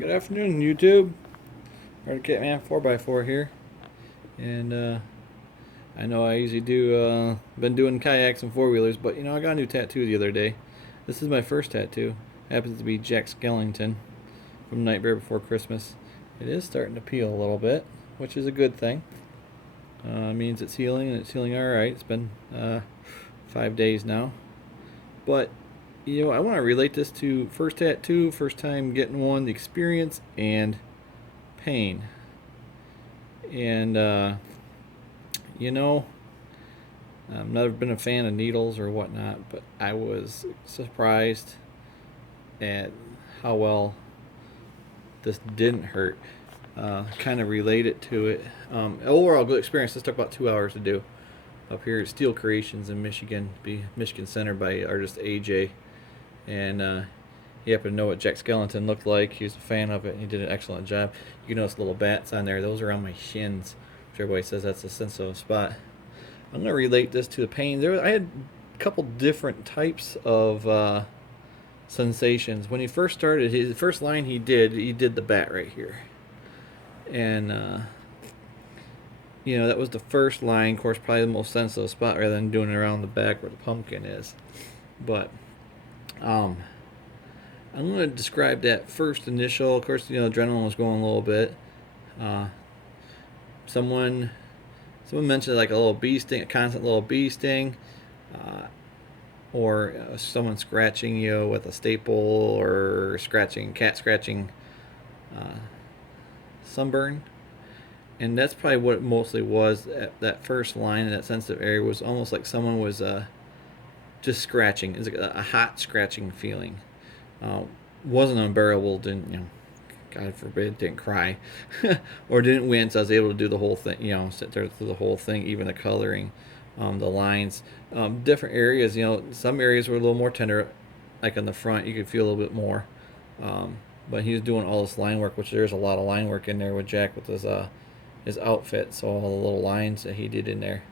Good afternoon, YouTube. Hard Man 4x4 here, and I know I usually been doing kayaks and four wheelers, but I got a new tattoo the other day. This is my first tattoo. Happens to be Jack Skellington from Nightmare Before Christmas. It is starting to peel a little bit, which is a good thing. It means it's healing, and it's healing all right. It's been 5 days now, but I want to relate this to first tattoo, first time getting one, the experience, and pain. And, you know, I've never been a fan of needles or whatnot, but I was surprised at how well this didn't hurt. Kind of related to it. Overall, good experience. This took about 2 hours to do up here at Steel Creations in Michigan, Michigan Center by artist AJ. And he happened to know what Jack Skellington looked like. He was a fan of it, and he did an excellent job. You can notice little bats on there. Those are on my shins, which everybody says that's a sensitive spot. I'm going to relate this to the pain. I had a couple different types of sensations. When he first started, his first line he did the bat right here. And, that was the first line. Of course, probably the most sensitive spot rather than doing it around the back where the pumpkin is. But I'm going to describe that first initial. Of course, adrenaline was going a little bit. Someone mentioned like a little bee sting, a constant little bee sting, or someone scratching you with a staple, or cat scratching sunburn. And that's probably what it mostly was. That first line in that sensitive area was almost like someone was just scratching. It's like a hot scratching feeling. Wasn't unbearable. Didn't God forbid, didn't cry or didn't wince. I was able to do the whole thing. Sit there through the whole thing, even the coloring, the lines, different areas. Some areas were a little more tender, like on the front. You could feel a little bit more. But he was doing all this line work, which there's a lot of line work in there with Jack with his outfit. So all the little lines that he did in there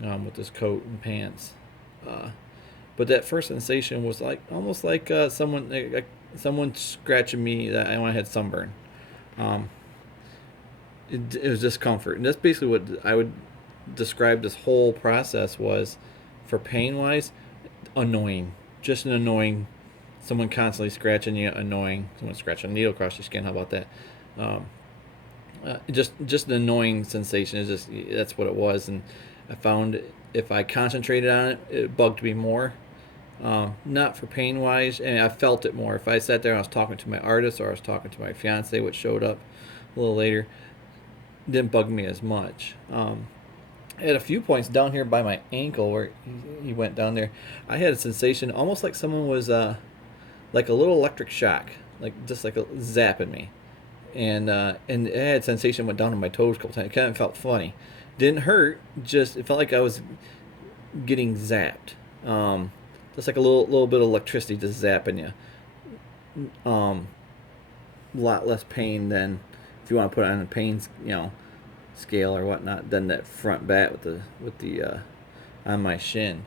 with his coat and pants. But that first sensation was almost like someone scratching me that I had sunburn. It was discomfort, and that's basically what I would describe this whole process was, for pain wise, annoying. Just an annoying. Someone constantly scratching you, annoying. Someone scratching a needle across your skin. How about that? Just an annoying sensation. That's what it was, and I found if I concentrated on it, it bugged me more. Not for pain wise, and I felt it more. If I sat there and I was talking to my artist, or I was talking to my fiance, which showed up a little later, it didn't bug me as much. At a few points down here by my ankle where he went down there, I had a sensation almost like someone was like a little electric shock, just like zapping me. And it had a sensation, went down to my toes a couple times. It kind of felt funny. Didn't hurt, just it felt like I was getting zapped. Just like a little bit of electricity just zapping you. A lot less pain than, if you want to put it on a pain scale or whatnot, than that front bat with the on my shin.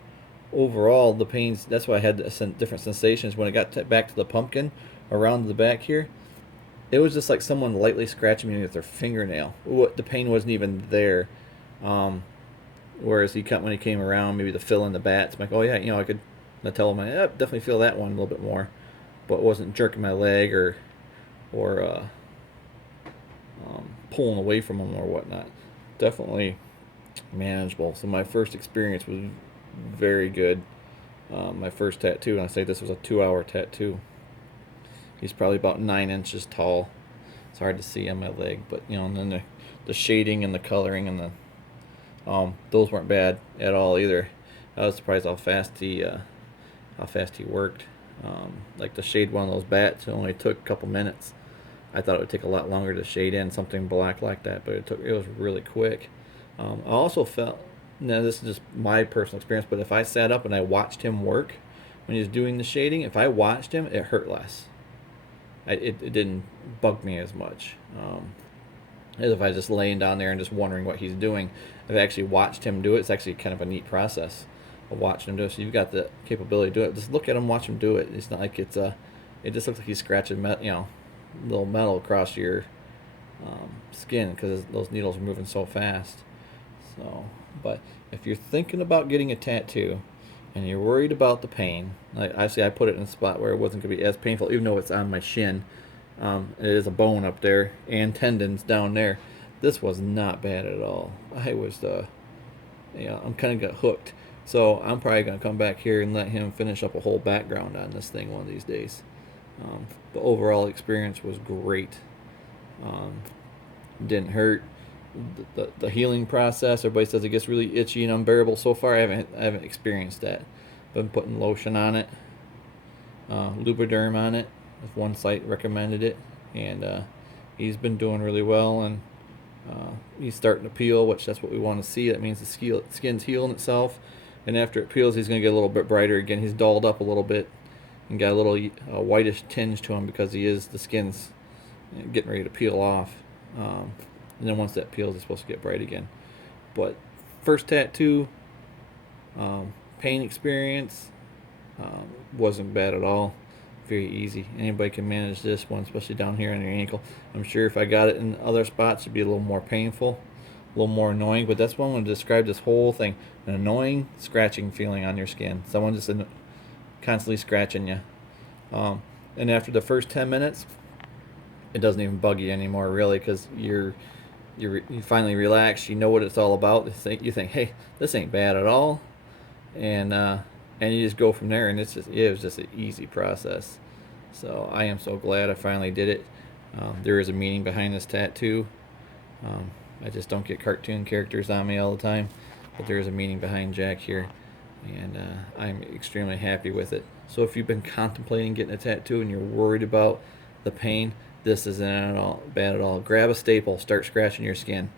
Overall, the pains. That's why I had different sensations when I got back to the pumpkin around the back here. It was just like someone lightly scratching me with their fingernail. The pain wasn't even there. Whereas when he came around, maybe to fill in the bats, I'm like, oh yeah, I could tell him, I definitely feel that one a little bit more, but it wasn't jerking my leg or pulling away from him or whatnot. Definitely manageable. So my first experience was very good. My first tattoo, and I say this was a 2-hour tattoo. He's probably about 9 inches tall. It's hard to see on my leg, but and then the shading and the coloring and the those weren't bad at all either. I was surprised how fast he worked. Like to shade one of those bats, it only took a couple minutes. I thought it would take a lot longer to shade in something black like that, but it was really quick. I also felt, now this is just my personal experience, but if I sat up and I watched him work when he was doing the shading, if I watched him, it hurt less. It didn't bug me as much as if I was just laying down there and just wondering what he's doing. If I actually watched him do it, it's actually kind of a neat process of watching him do it. So you've got the capability to do it. Just look at him, watch him do it. It's not like it just looks like he's scratching little metal across your skin because those needles are moving so fast. So, but if you're thinking about getting a tattoo and you're worried about the pain, like actually I put it in a spot where it wasn't going to be as painful, even though it's on my shin. It is a bone up there and tendons down there. This was not bad at all. I was, I'm kind of got hooked. So I'm probably gonna come back here and let him finish up a whole background on this thing one of these days. The overall experience was great. Um, didn't hurt. The healing process, everybody says it gets really itchy and unbearable. So far, I haven't experienced that. Been putting lotion on it, Lubriderm on it. If one site recommended it, and he's been doing really well, and he's starting to peel, which that's what we want to see. That means the skin's healing itself, and after it peels, he's going to get a little bit brighter again. He's dulled up a little bit and got a little whitish tinge to him because the skin's getting ready to peel off. And then once that peels, it's supposed to get bright again. But first tattoo, pain experience wasn't bad at all. Very easy. Anybody can manage this one, especially down here on your ankle. I'm sure if I got it in other spots, it'd be a little more painful, a little more annoying. But that's what I'm going to describe this whole thing: an annoying scratching feeling on your skin. Someone just constantly scratching you. And after the first 10 minutes, it doesn't even bug you anymore, really, because you finally relax. You know what it's all about. You think, hey, this ain't bad at all, and you just go from there. And it was just an easy process. So I am so glad I finally did it. There is a meaning behind this tattoo. I just don't get cartoon characters on me all the time, but there is a meaning behind Jack here, and I'm extremely happy with it. So if you've been contemplating getting a tattoo and you're worried about the pain, this isn't at all bad at all. Grab a staple, start scratching your skin,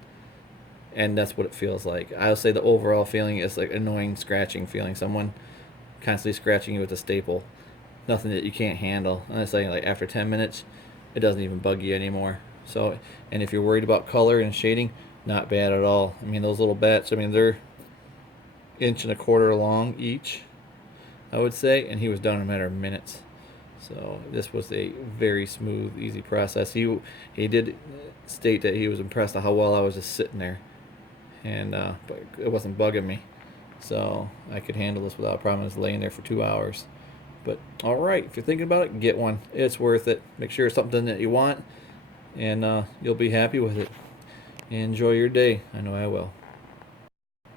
and that's what it feels like. I'll say the overall feeling is like annoying scratching feeling. Someone constantly scratching you with a staple. Nothing that you can't handle. And it's like after 10 minutes, it doesn't even bug you anymore. So, and if you're worried about color and shading, not bad at all. I mean, those little bats, they're 1.25 inches long each, I would say, and he was done in a matter of minutes. So this was a very smooth, easy process. He did state that he was impressed at how well I was just sitting there, and but it wasn't bugging me, so I could handle this without a problem. I was laying there for 2 hours. But all right, if you're thinking about it, get one. It's worth it. Make sure it's something that you want, and you'll be happy with it. Enjoy your day. I know I will.